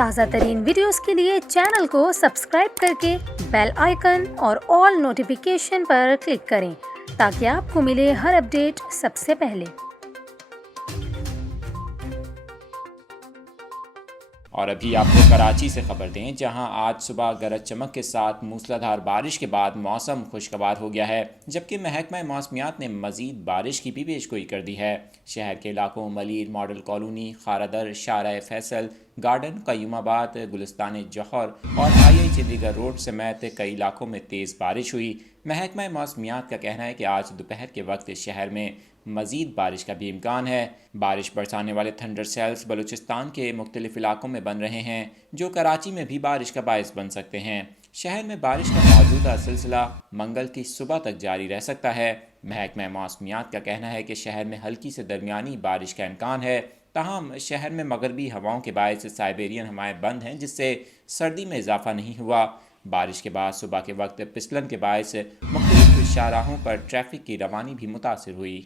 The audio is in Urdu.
تازہ ترین ویڈیوز کے لیے چینل کو سبسکرائب کر کے بیل آئیکن اور آل نوٹیفیکیشن پر کلک کریں تاکہ آپ کو ملے ہر اپڈیٹ سب سے پہلے۔ اور ابھی آپ کو کراچی سے خبر دیں، جہاں آج صبح گرج چمک کے ساتھ موسلادھار بارش کے بعد موسم خوشگوار ہو گیا ہے، جبکہ محکمہ موسمیات نے مزید بارش کی بھی پیشگوئی کر دی ہے۔ شہر کے علاقوں Malir, model colony, Kharadar, Shara Faisal, garden, Qayyumabad, Gulistan جوہر اور چندی گڑھ روڈ سمیت کئی علاقوں میں تیز بارش ہوئی۔ محکمہ موسمیات کا کہنا ہے کہ آج دوپہر کے وقت شہر میں مزید بارش کا بھی امکان ہے۔ بارش برسانے والے تھنڈر سیلز بلوچستان کے مختلف علاقوں میں بن رہے ہیں، جو کراچی میں بھی بارش کا باعث بن سکتے ہیں۔ شہر میں بارش کا موجودہ سلسلہ منگل کی صبح تک جاری رہ سکتا ہے۔ محکمہ موسمیات کا کہنا ہے کہ شہر میں ہلکی سے درمیانی بارش کا امکان ہے، تاہم شہر میں مغربی ہواؤں کے باعث سائبیرین ہوائیں بند ہیں، جس سے سردی میں اضافہ نہیں ہوا۔ بارش کے بعد صبح کے وقت پسلن کے باعث مختلف شاہراہوں پر ٹریفک کی روانی بھی متاثر ہوئی۔